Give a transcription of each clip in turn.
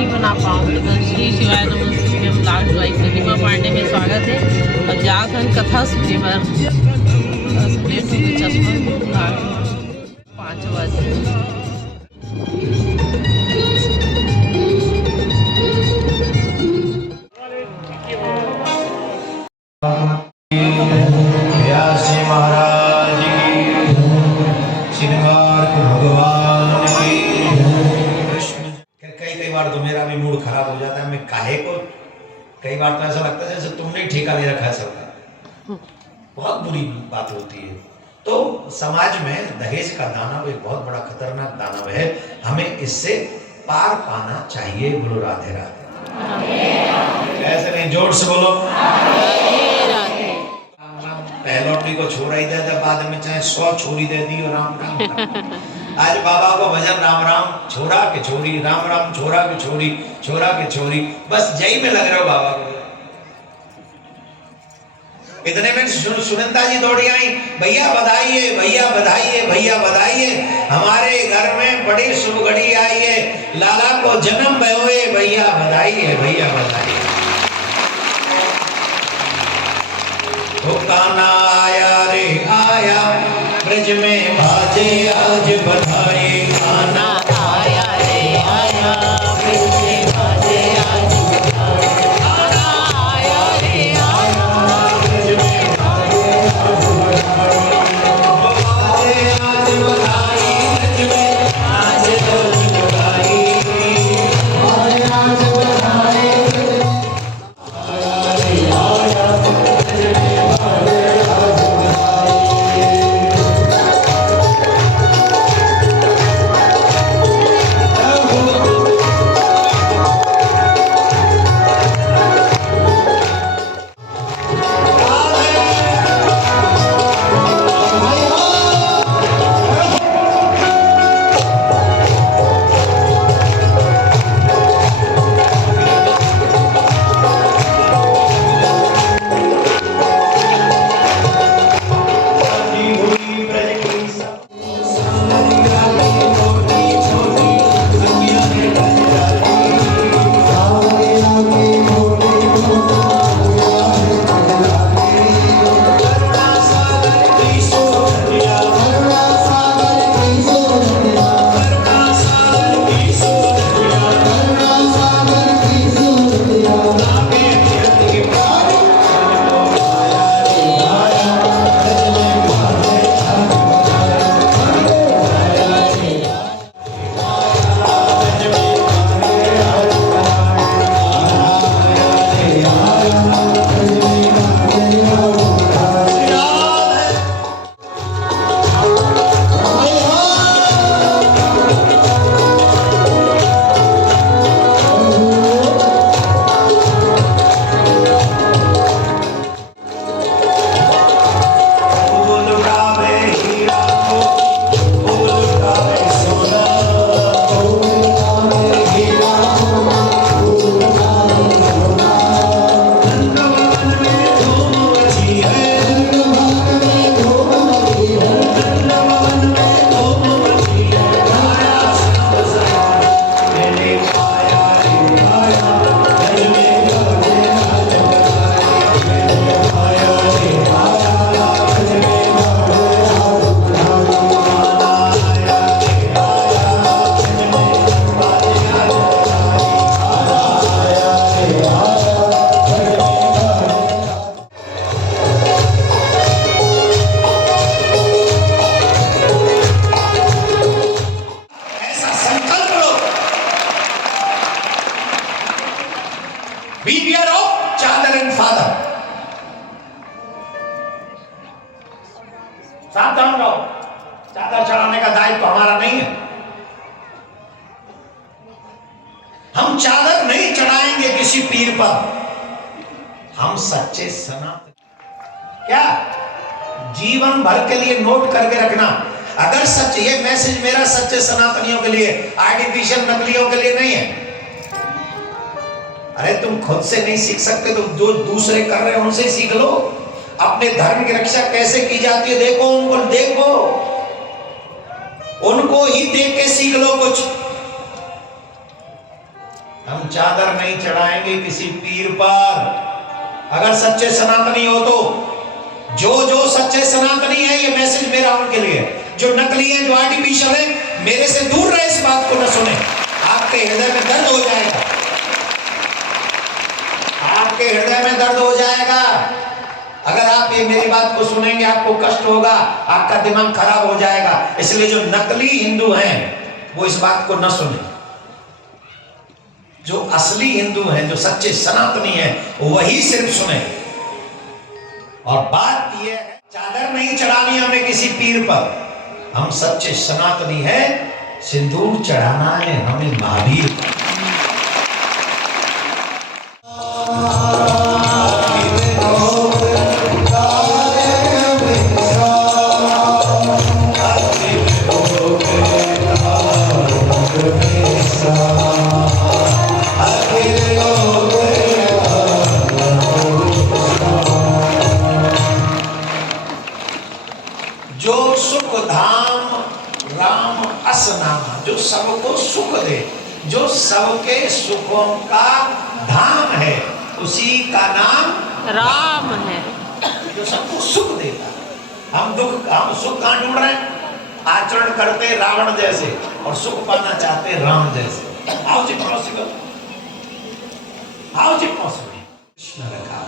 नहीं बना पाऊँ। तो श्री शिवाय नमस्ते में हम लास्ट वाइफ प्रतिभा पांडे में स्वागत है और जाखन कथा सुने बर 10 प्लेट होगी चश्मा 5 बजे। तो मेरा भी मूड खराब हो जाता है। मैं काहे को कई बार तो ऐसा लगता है जैसे तुमने ही ठेका ले रखा है सबका। बहुत बुरी बात होती है। तो समाज में दहेज का दानव एक बहुत बड़ा खतरनाक दानव है। हमें इससे पार पाना चाहिए। बोलो राधे राधे। ऐसे नहीं, जोर से बोलो पहलौटी को छोड़ा ही दे दे, बाद में चाहे 100 छोरी दे दी और राम राम। आज बाबा को भजन राम राम छोरा के छोरी, राम राम छोरा के छोरी, छोरा के छोरी, बस जय में लग रहे हो बाबा को। इतने में सुनंदा जी दौड़ी आई, भैया बधाइए, भैया बधाइए, भैया बधाइए, हमारे घर में बड़ी शुभ घड़ी आई है, लाला को जन्म भयोए, भैया बधाइए, भैया बधाइए। तो कान्हा आया रे आया, ब्रज में बाजे आज बधाई। कान्हा आया रे आया, ब्रज में बाजे आज बधाई। कान्हा आया रे आया, ब्रज में बाजे आज बधाई। बाजे आज बधाई, ब्रज में आज बधाई। बाजे आज बधाई, आया रे आया, ब्रज में बाजे आज बधाई। Beware of चादर एंड फादर। सावधान रहो, चादर चढ़ाने का दायित्व हमारा नहीं है। हम चादर नहीं चढ़ाएंगे किसी पीर पर। हम सच्चे सनातन, क्या जीवन भर के लिए नोट करके रखना। अगर सच, ये मैसेज मेरा सच्चे सनातनियों के लिए, आर्टिफिशियल नकलियों के लिए नहीं है। अरे तुम खुद से नहीं सीख सकते तो जो दूसरे कर रहे हैं उनसे सीख लो। अपने धर्म की रक्षा कैसे की जाती है देखो, उनको देखो, उनको ही देख के सीख लो कुछ। हम चादर नहीं चढ़ाएंगे किसी पीर पर। अगर सच्चे सनातनी हो तो जो सच्चे सनातनी है, ये मैसेज मेरा उनके लिए, जो नकली है, जो आर्टिफिशियल है, मेरे से दूर रहे, इस बात को न सुने। आपके हृदय में दर्द हो जाएगा, आपके हृदय में दर्द हो जाएगा। अगर आप ये मेरी बात को सुनेंगे आपको कष्ट होगा, आपका दिमाग खराब हो जाएगा। इसलिए जो नकली हिंदू हैं वो इस बात को न सुने। जो असली हिंदू हैं, जो सच्चे सनातनी हैं, वही सिर्फ सुने। और बात यह है, चादर नहीं चढ़ानी हमें किसी पीर पर। हम सच्चे सनातनी हैं, सिंदूर चढ़ाना है हमें महावीर पर। जो सुख धाम राम अस नामा, जो सबको सुख दे, जो सबके सुखों का धाम है, उसी का नाम राम है। जो सबको सुख देता। हम सुख कहां ढूंढ रहे हैं? आचरण करते रावण जैसे और सुख पाना चाहते राम जैसे। How is it possible? How is it possible? Krishna रखा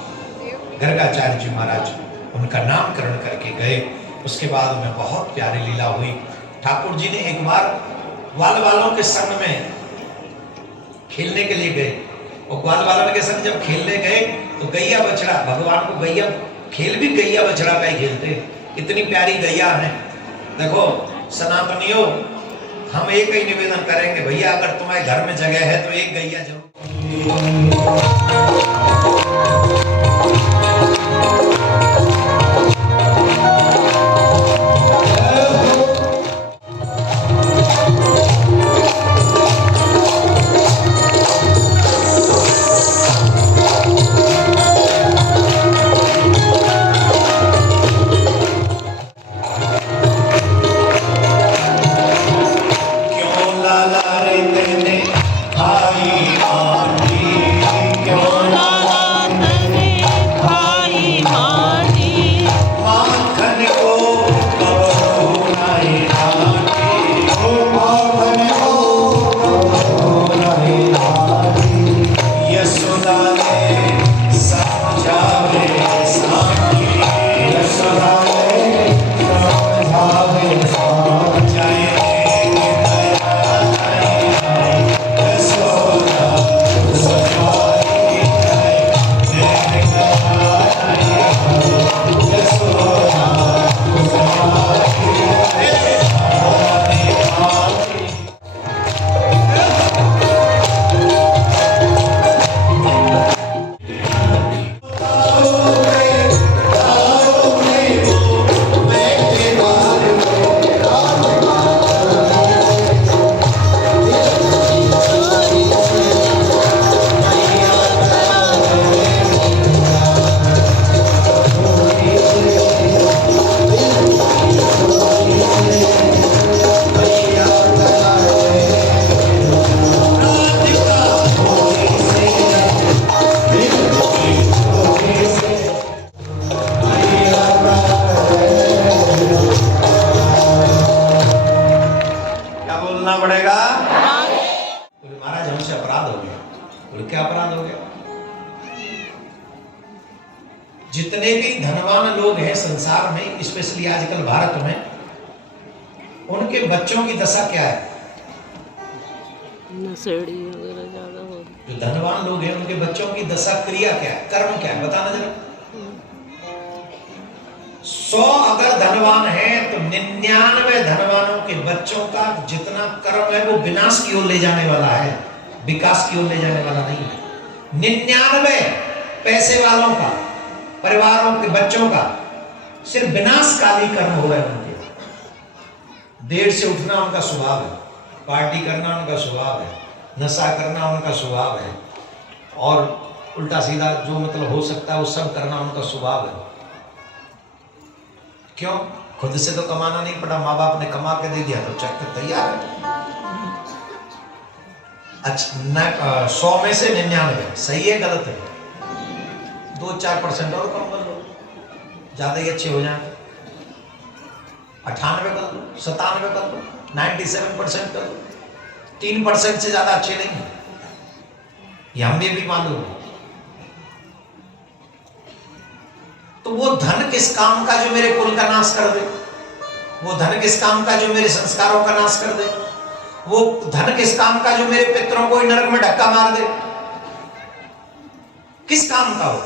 गर्गाचार्य जी महाराज उनका नामकरण करके गए। उसके बाद में बहुत प्यारी लीला हुई। ठाकुर जी ने एक बार ग्वाल वालों के संग में खेलने के लिए गए, और ग्वाल वालों के संग जब खेलने गए तो गैया बछड़ा, भगवान को गैया, खेल भी गैया बछड़ा का ही खेलते, इतनी प्यारी गैया है। देखो सनातनियों, हम एक ही निवेदन करेंगे, भैया अगर तुम्हारे घर में जगह है तो एक गैया जरूर। जितने भी धनवान लोग हैं संसार में, स्पेशली आजकल भारत में, उनके बच्चों की दशा क्या है? नशेड़ी वगैरह ज्यादा हो। जो धनवान लोग हैं उनके बच्चों की दशा क्रिया क्या है, कर्म क्या है, बताना जरा। 100 अगर धनवान है तो 99 धनवानों के बच्चों का जितना कर्म है वो विनाश की ओर ले जाने वाला है, विकास की ओर ले जाने वाला नहीं है। 99 पैसे वालों का, परिवारों के बच्चों का सिर्फ विनाशकाली कर्म हो गए उनके। देर से उठना उनका स्वभाव है, पार्टी करना उनका स्वभाव है, नशा करना उनका स्वभाव है, और उल्टा सीधा जो मतलब हो सकता है वो सब करना उनका स्वभाव है। क्यों? खुद से तो कमाना नहीं पड़ा, माँ बाप ने कमा के दे दिया तो चक्कर तैयार है। अच्छा 100 में से 99 सही है गलत है? 2-4% और कम कर लो, ज्यादा ही अच्छे हो जाए। 98 कर लो, 97 कर लो, 97% कर लो, 3% से ज्यादा अच्छे नहीं है, ये हमें भी मालूम है। तो वो धन किस काम का जो मेरे कुल का नाश कर दे? वो धन किस काम का जो मेरे संस्कारों का नाश कर दे? वो धन किस काम का जो मेरे पितरों को नरक में धक्का मार दे? किस काम का हो?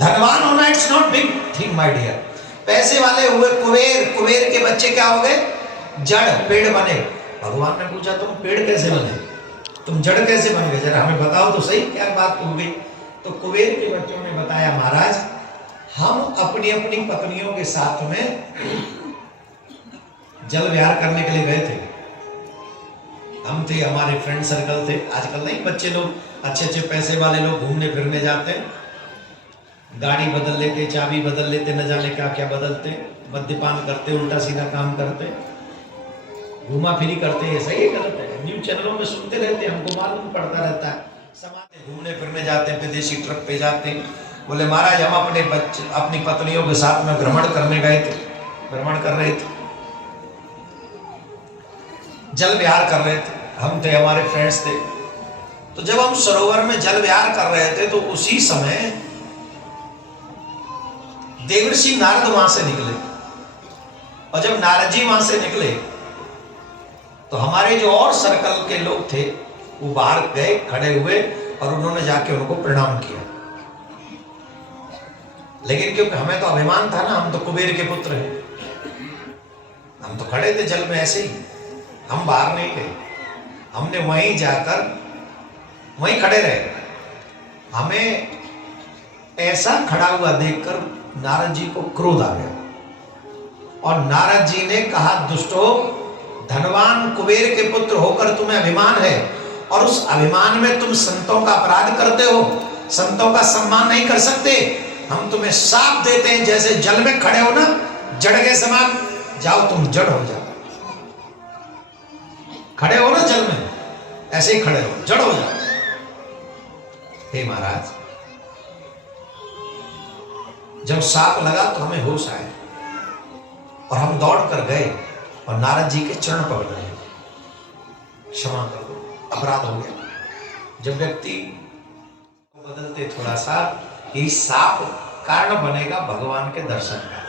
धनवान होना it's not big thing my dear. पैसे वाले हुए कुबेर, कुबेर के बच्चे क्या हो गए? जड़, पेड़ बने। भगवान ने पूछा तुम पेड़ कैसे बने, तुम जड़ कैसे बन गए, जरा हमें बताओ तो सही क्या बात हो गई। तो कुबेर के बच्चों ने बताया महाराज हम अपनी अपनी पत्नियों के साथ में जल विहार करने के लिए गए थे। हम थे, हमारे फ्रेंड सर्कल थे। आजकल नहीं बच्चे लोग, अच्छे अच्छे पैसे वाले लोग घूमने फिरने जाते हैं, गाड़ी बदल लेते, चाबी बदल लेते, न जाने क्या क्या बदलते, मद्यपान करते, उल्टा सीधा काम करते, घूमा फिरी करते हैं। सही है गलत है? न्यूज चैनलों में सुनते रहते हैं, हमको मालूम पड़ता रहता है। समाज घूमने फिरने जाते हैं, विदेशी ट्रिप पे जाते हैं। बोले महाराज हम अपने बच्चे अपनी पत्नियों के साथ में भ्रमण करने गए थे, भ्रमण कर रहे थे, जल विहार कर रहे थे। हम थे, हमारे फ्रेंड्स थे। तो जब हम सरोवर में जल विहार कर रहे थे तो उसी समय देवर्षि नारद वहां से निकले। और जब नारद जी वहां से निकले तो हमारे जो और सर्कल के लोग थे वो बाहर गए, खड़े हुए और उन्होंने जाके उनको प्रणाम किया। लेकिन क्योंकि हमें तो अभिमान था ना, हम तो कुबेर के पुत्र हैं, हम तो खड़े थे जल में ऐसे ही, हम बाहर नहीं गए। हमने वहीं जाकर वहीं खड़े रहे। हमें ऐसा खड़ा हुआ देखकर नारद जी को क्रोध आ गया और नारद जी ने कहा दुष्टो, धनवान कुबेर के पुत्र होकर तुम्हें अभिमान है और उस अभिमान में तुम संतों का अपराध करते हो, संतों का सम्मान नहीं कर सकते। हम तुम्हें शाप देते हैं, जैसे जल में खड़े हो ना जड़ के समान, जाओ तुम जड़ हो जाओ। खड़े हो ना जल में, ऐसे ही खड़े हो, जड़ हो जाओ। हे महाराज, जब शाप लगा तो हमें होश आया और हम दौड़ कर गए और नारद जी के चरण पकड़ रहे, क्षमा कर दो, अपराध हो गया। जब व्यक्ति बदलते थोड़ा सा, ये साप कारण बनेगा भगवान के दर्शन का।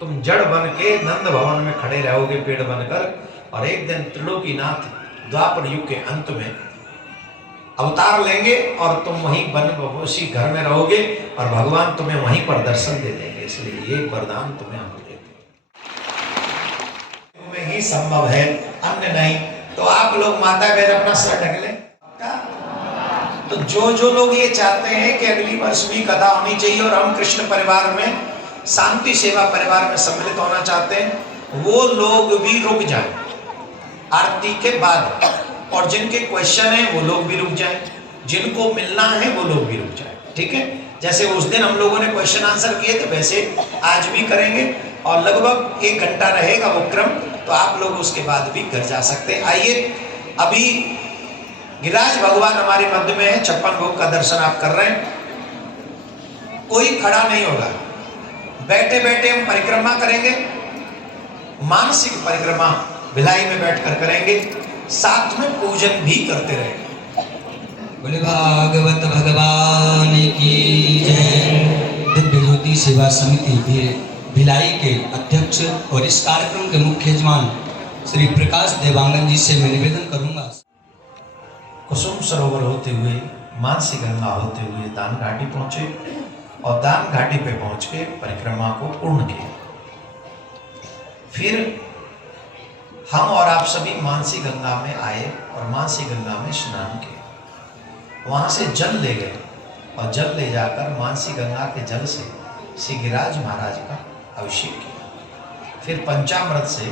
तुम जड़ बन के नंद भवन में खड़े रहोगे पेड़ बनकर, और एक दिन त्रिलोकीनाथ द्वापर युग के अंत में अवतार लेंगे और तुम वहीं बनवासी घर में रहोगे और भगवान तुम्हें वहीं पर दर्शन दे देंगे। इसलिए ये वरदान तुम्हें हम देते हैं, तुम्हें ही संभव है, अन्य नहीं। तो आप लोग माता बहन अपना सर ढक लें। तो जो लोग ये चाहते हैं कि अगली वर्ष भी कथा होनी चाहिए और हम कृष्ण परिवार में, शांति सेवा परिवार में सम्मिलित होना चाहते हैं, वो लोग भी रुक जाएं आरती के बाद, और जिनके क्वेश्चन है वो लोग भी रुक जाएं, जिनको मिलना है वो लोग भी रुक जाएं। ठीक है? जैसे उस दिन हम लोगों ने क्वेश्चन आंसर किए थे वैसे आज भी करेंगे और लगभग 1 घंटा रहेगा वो क्रम, तो आप लोग उसके बाद भी घर जा सकते हैं। आइए, अभी गिरिराज भगवान हमारे मध्य में है, 56 भोग का दर्शन आप कर रहे हैं। कोई खड़ा नहीं होगा, बैठे बैठे हम परिक्रमा करेंगे, मानसिक परिक्रमा भिलाई में बैठकर करेंगे, साथ में पूजन भी करते रहेंगे। बोले भागवत भगवान की जय। दिव्य ज्योति सेवा समिति भिलाई के अध्यक्ष और इस कार्यक्रम के मुख्य यजमान श्री प्रकाश देवांगन जी से मैं निवेदन करूंगा। कुसुम सरोवर होते हुए, मानसी गंगा होते हुए दान घाटी पहुंचे और दान घाटी पे पहुंच के परिक्रमा को पूर्ण किया। फिर हम और आप सभी मानसी गंगा में आए और मानसी गंगा में स्नान किया। वहां से जल ले गए और जल ले जाकर मानसी गंगा के जल से श्री गिरिराज महाराज का अभिषेक किया। फिर पंचामृत से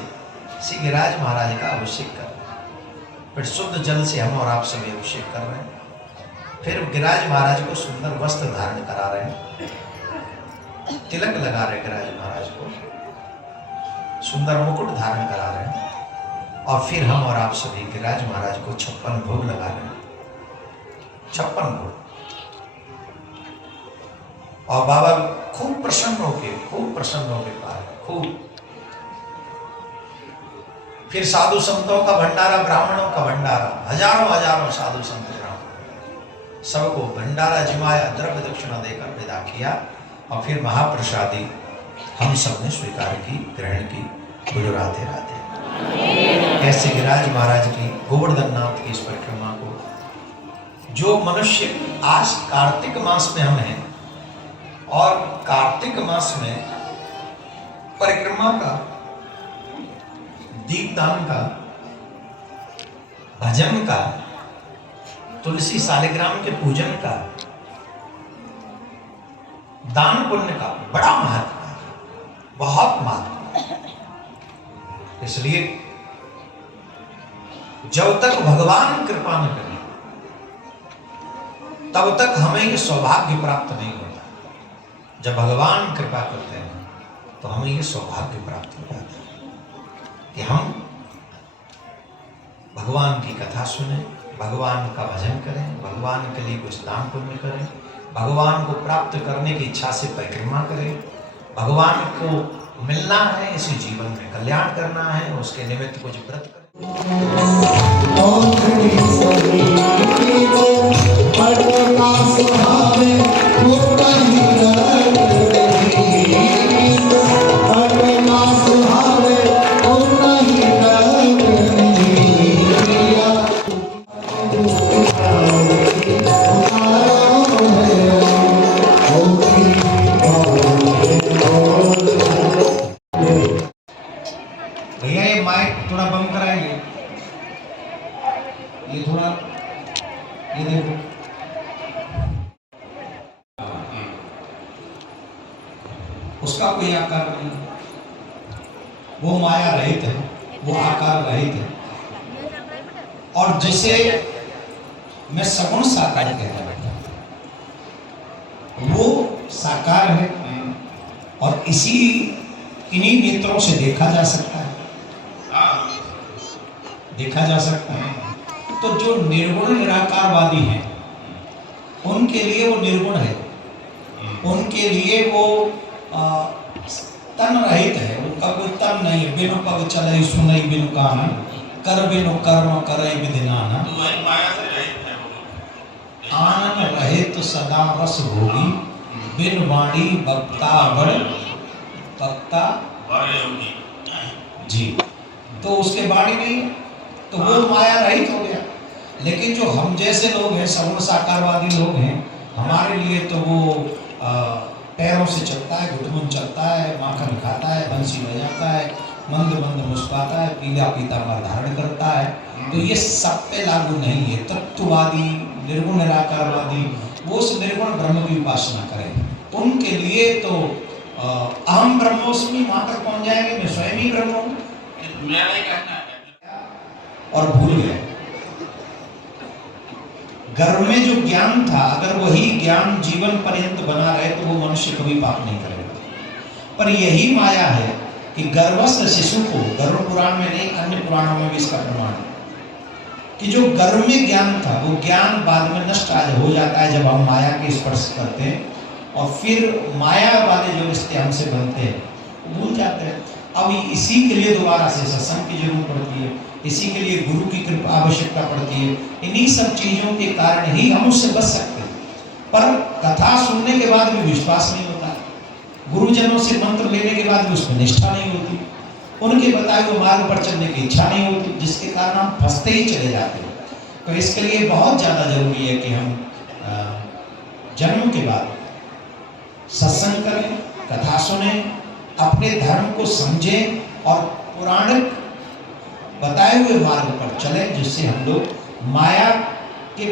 श्री गिरिराज महाराज का अभिषेक कर, फिर शुद्ध जल से हम और आप सभी अभिषेक कर रहे हैं। फिर गिरिराज महाराज को सुंदर वस्त्र धारण करा रहे हैं, तिलक लगा रहे गिरिराज महाराज को, सुंदर मुकुट धारण करा रहे हैं। और फिर हम और आप सभी गिरिराज महाराज को 56 भोग लगा रहे हैं, 56 भोग। और बाबा खूब प्रसन्न होके पा रहे, खूब। फिर साधु संतों का भंडारा, ब्राह्मणों का भंडारा, हजारों साधु संत ब्राह्मण सबको भंडारा जिमाया, द्रव्य दक्षिणा देकर विदा किया। और फिर महाप्रसादी हम सब ने स्वीकार की, ग्रहण की। बोलो राधे राधे। ऐसे गिरिराज महाराज की, गोवर्धन नाथ की इस परिक्रमा को जो मनुष्य, आज कार्तिक मास में हम हैं और कार्तिक मास में परिक्रमा का, दीपदान का, भजन का, तुलसी सालिग्राम के पूजन का, दान पुण्य का बड़ा महत्व है, बहुत महत्व है। इसलिए जब तक भगवान कृपा न करें तब तक हमें ये सौभाग्य प्राप्त नहीं होता। जब भगवान कृपा करते हैं तो हमें ये सौभाग्य प्राप्त हो जाता है कि हम भगवान की कथा सुने, भगवान का भजन करें, भगवान के लिए कुछ दान पुण्य करें, भगवान को प्राप्त करने की इच्छा से परिक्रमा करें। भगवान को मिलना है, इसी जीवन में कल्याण करना है, उसके निमित्त कुछ व्रत करें। भैया ये माइक थोड़ा बंद कराएंगे, ये थोड़ा, ये देखो। उसका कोई आकार नहीं, वो माया रहित है, वो आकार रहित है। और जिसे मैं सगुण साकार कहता हूं, वो साकार है और इन्हीं नेत्रों से देखा जा सकता है, देखा जा सकता है। तो जो निर्गुण निराकारवादी हैं उनके लिए वो निर्गुण है, उनके लिए वो तन रहित है, उनका कोई तन नहीं है। बिनु पग चले सुनई बिनु कान, कर बिनु कर्म करे विधिनाना, आनन रहित सदा रस भोगी, बिन वाणी बक्ता जी। तो उसके वाणी नहीं, तो वो माया रहित हो गया। लेकिन जो हम जैसे लोग हैं, सगुण साकारवादी लोग हैं, हमारे लिए तो वो पैरों से चलता है, घुटमुन चलता है, माखन खाता है, बंसी बजाता है, मंद मंद मुस्कुराता है, पीला पीतांबर धारण करता है। तो ये सब पे लागू नहीं है। तत्ववादी, निर्गुण निराकारवादी, वो उस निर्गुण ब्रह्म की उपासना करें। उनके लिए तो अहम ब्रह्मोस्मि वहां तक पहुंच जाएंगे, मैं स्वयं ही ब्रह्म हूं, और भूल गए। गर्भ में जो ज्ञान था, अगर वही ज्ञान जीवन पर्यंत बना रहे तो वो मनुष्य कभी पाप नहीं करेगा। पर यही माया है कि गर्भस्थ शिशु को, गरुड़ पुराण में नहीं, अन्य पुराणों में भी इसका प्रमाण है कि जो गर्भ में ज्ञान था वो ज्ञान बाद में नष्ट हो जाता है जब हम माया के स्पर्श करते हैं, और फिर माया वाले जो रिश्ते हमसे बनते हैं वो भूल जाते हैं। अब इसी के लिए दोबारा से सत्संग की जरूरत पड़ती है, इसी के लिए गुरु की कृपा आवश्यकता पड़ती है। इन्हीं सब चीजों के कारण ही हम उससे बच सकते हैं। पर कथा सुनने के बाद भी विश्वास नहीं होता, गुरुजनों से मंत्र लेने के बाद भी उसमें निष्ठा नहीं होती, उनके बताए हुए मार्ग पर चलने की इच्छा नहीं होती, जिसके कारण हम फंसते ही चले जाते हैं। तो इसके लिए बहुत ज़्यादा जरूरी है कि हम जन्म के बाद सत्संग करें, कथा सुने, अपने धर्म को समझें और पुराणिक बताए हुए मार्ग पर चलें, जिससे हम लोग माया के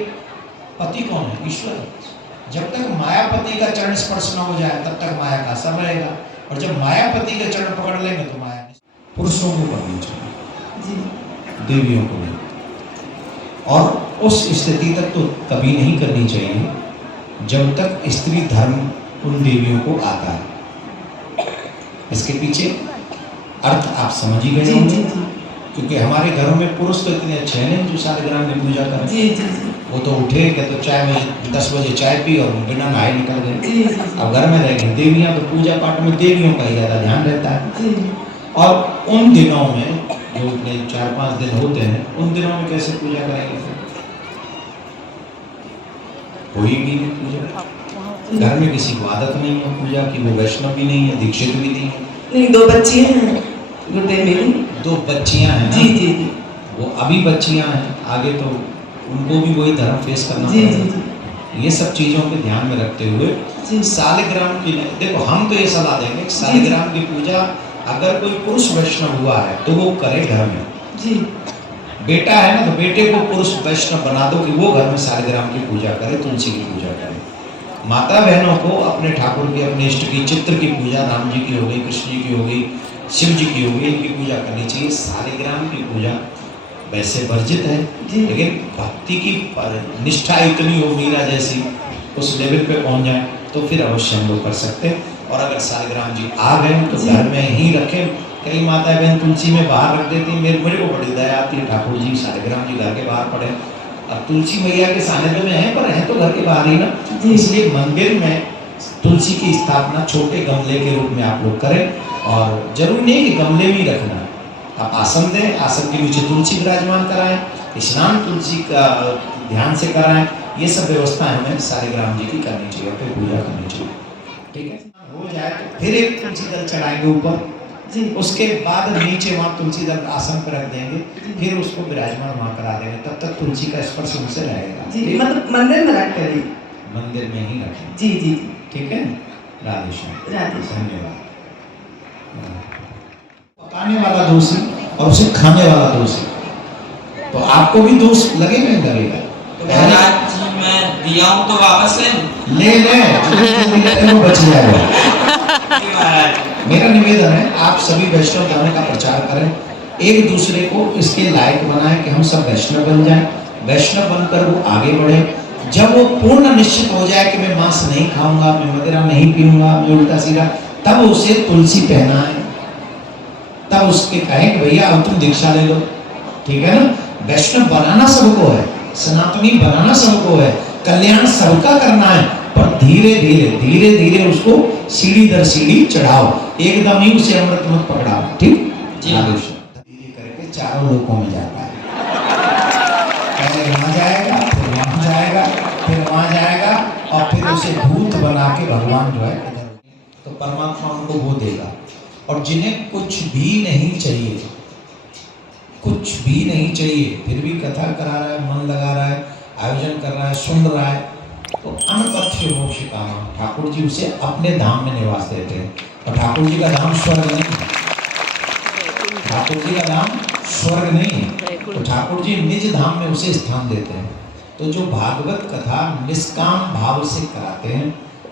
पति कौन है? ईश्वर। जब तक मायापति का चरण स्पर्श न हो जाए तब तक माया का असर रहेगा, और जब मायापति का चरण पकड़ लेंगे तो माया पुरुषों को करनी चाहिए, देवियों को नहीं। और उस स्थिति तक तो कभी नहीं करनी चाहिए जब तक स्त्री धर्म उन देवियों को आता है। इसके पीछे अर्थ आप समझ ही गए होंगे क्योंकि हमारे घरों में पुरुष तो इतने अच्छे हैं नहीं जो सालिग्राम की पूजा करें। जी जी जी वो तो उठे क्या तो चाय में 10 बजे चाय पी और बिना नहाए निकल गए। जी जी अब घर में रहेंगे देवियाँ, तो पूजा पाठ में देवियों का ही ज़्यादा ध्यान रहता है। जी। और उन दिनों में जो 4-5 दिन होते हैं, उन दिनों में कैसे पूजा करेंगे? होएगी नहीं पूजा। घर में किसी को आदत नहीं है पूजा की, वो वैष्णव भी नहीं है, दीक्षित भी नहीं है। नहीं, 2 बच्ची हैं गुड्डे मेरी। 2 बच्चियां हैं ना? जी जी जी वो अभी बच्चियां हैं, आगे तो उनको भी वही धर्म फेस करना जी पड़ेगा। जी ये सब चीजों को ध्यान में रखते हुए जी सालिग्राम की, देखो हम तो ये सलाह देंगे कि सालिग्राम की पूजा अगर कोई पुरुष वैष्णव हुआ है तो वो करे घर में। जी बेटा है ना, तो बेटे को पुरुष वैष्णव बना दो कि वो घर में सालिग्राम की पूजा करे, तुलसी की पूजा करे। माता बहनों को अपने ठाकुर की, अपने इष्ट की, चित्र की पूजा, राम जी की हो गई, कृष्ण जी की हो गई, शिव जी की हो गई, इनकी पूजा करनी चाहिए। सालिग्राम की पूजा वैसे वर्जित है, लेकिन भक्ति की निष्ठा इतनी हो मीरा जैसी, उस लेवल पे पहुंच जाए तो फिर अवश्य हम लोग कर सकते हैं। और अगर सालिग्राम जी आ गए तो घर में ही रखें। कई माता बहन तुलसी में बाहर रख देती, मेरे को बड़ी दया आती है, ठाकुर जी सालिग्राम जी घर के बाहर पड़े। अब तुलसी मैया के सानिध्य में है, पर है तो घर के बाहर ही ना, इसलिए मंदिर में तुलसी की स्थापना छोटे गमले के रूप में आप लोग करें। और जरूरी नहीं कि गमले में ही रखना है, आप आसन दें, आसन के नीचे तुलसी विराजमान कराएं, स्नान तुलसी का ध्यान से कराएं। ये सब व्यवस्थाएं हमें सालिग्राम जी की करनी चाहिए, फिर पूजा करनी चाहिए। ठीक है, हो जाए तो फिर एक तुलसी दल चढ़ाएंगे ऊपर जी उसके बाद नीचे वहाँ तुलसी दल आसन पर रख देंगे, फिर उसको विराजमान वहाँ करा देंगे, तब तक तुलसी का स्पर्श उनसे रहेगा। जी, मतलब मंदिर में रख कर मंदिर में ही रखें। जी जी ठीक है, राधे श्याम। राधे श्याम। धन्यवाद। पकाने वाला दोषी और उसे खाने वाला दोषी, तो आपको भी दोष लगेगा ही लगेगा। तो महाराज जी मैं दिया हूँ तो वापस ले ले वो बच जाएगा। महाराज मेरा निवेदन है, आप सभी वैष्णव धर्म का प्रचार करें, एक दूसरे को इसके लायक बनाएं कि हम सब वैष्णव बन जाएं। वैष्णव बनकर वो आगे बढ़े। जब वो पूर्ण निश्चित हो जाए कि मैं मांस नहीं खाऊंगा, मैं मदिरा नहीं पीऊंगा, मैं उल्टा सीधा, तब उसे तुलसी पहनाएं, तब उसके कहें कि भैया अब तुम दीक्षा ले लो। ठीक है ना? वैष्णव बनाना सबको है, सनातनी बनाना सबको है, कल्याण सबका करना है, पर धीरे धीरे उसको सीढ़ी दर सीढ़ी चढ़ाओ, एकदम ही उसे अमृत मत पकड़ाओ। ठीक जी, धीरे करके चारों लोकों में जाता है। पहले वहां जाएगा, फिर वहां जाएगा, फिर वहां जाएगा, और फिर उसे भूत बना के भगवान जो है इधर, तो परमात्मा उनको वो देगा। और जिन्हें कुछ भी नहीं चाहिए, कुछ भी नहीं चाहिए, फिर भी कथा करा रहा है, मन लगा रहा है, आयोजन कर रहा है, सुन रहा है, तो अनपथ्य मोक्ष कामम, ठाकुर जी उसे अपने धाम में निवास देते हैं। और ठाकुर जी का धाम स्वर्ग नहीं है, ठाकुर जी का धाम स्वर्ग नहीं है, तो ठाकुर जी निज धाम में उसे स्थान देते हैं। तो जो भागवत कथा निष्काम भाव से कराते हैं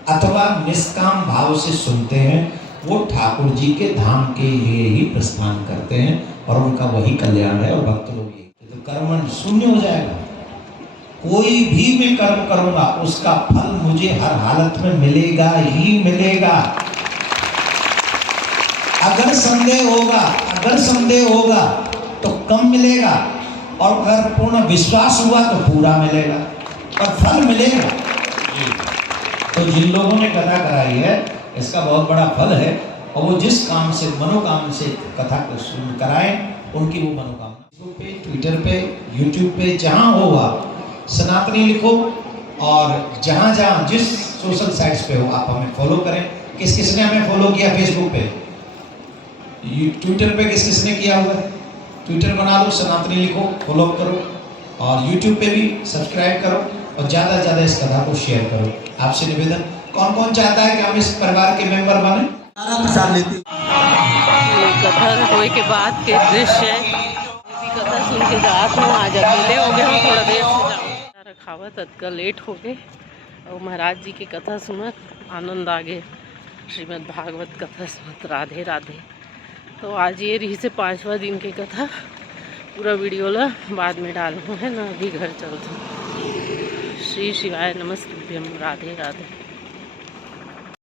अथवा निष्काम भाव से सुनते हैं, वो ठाकुर जी के धाम के लिए ही प्रस्थान करते हैं, और उनका वही कल्याण है। और भक्त लोग ये तो कर्म शून्य हो जाएगा। कोई भी मैं कर्म करूंगा उसका फल मुझे हर हालत में मिलेगा ही मिलेगा। अगर संदेह होगा तो कम मिलेगा, और अगर पूर्ण विश्वास हुआ तो पूरा मिलेगा, और फल मिलेगा। तो जिन लोगों ने कथा कराई है इसका बहुत बड़ा फल है, और वो जिस काम से मनोकामना से कथा को सुन कराएं, उनकी वो मनोकामना फेसबुक पे, ट्विटर पे, यूट्यूब पे, जहां हो आप सनातनी लिखो, और जहां जहां जिस सोशल साइट्स पे हो आप हमें फॉलो करें। किस किसने हमें फॉलो किया फेसबुक पे, ट्विटर पे किस किसने किया हुआ है? ट्विटर बना लो, सनातनी लिखो, फॉलो करो, और यूट्यूब पे भी सब्सक्राइब करो, और ज़्यादा से ज़्यादा इस कथा को शेयर करो। आपसे निवेदन, कौन कौन चाहता है कि हम इस परिवार के मेंबर बने? ये कथा होए के बाद के दृश्य है, कथा सुन के रात में आज अकेले हो गए हम, थोड़ा देर से जाऊँ रखावा तत्काल लेट हो गए, और महाराज जी की कथा सुनत आनंद आ गए, श्रीमद् भागवत कथा सुनत। राधे राधे। तो आज ये रही से 5वां दिन की कथा, पूरा वीडियो ला बाद में डालूँ है ना, अभी घर चलता हूँ। श्री शिवाय नमस्तुभ्यम। राधे राधे।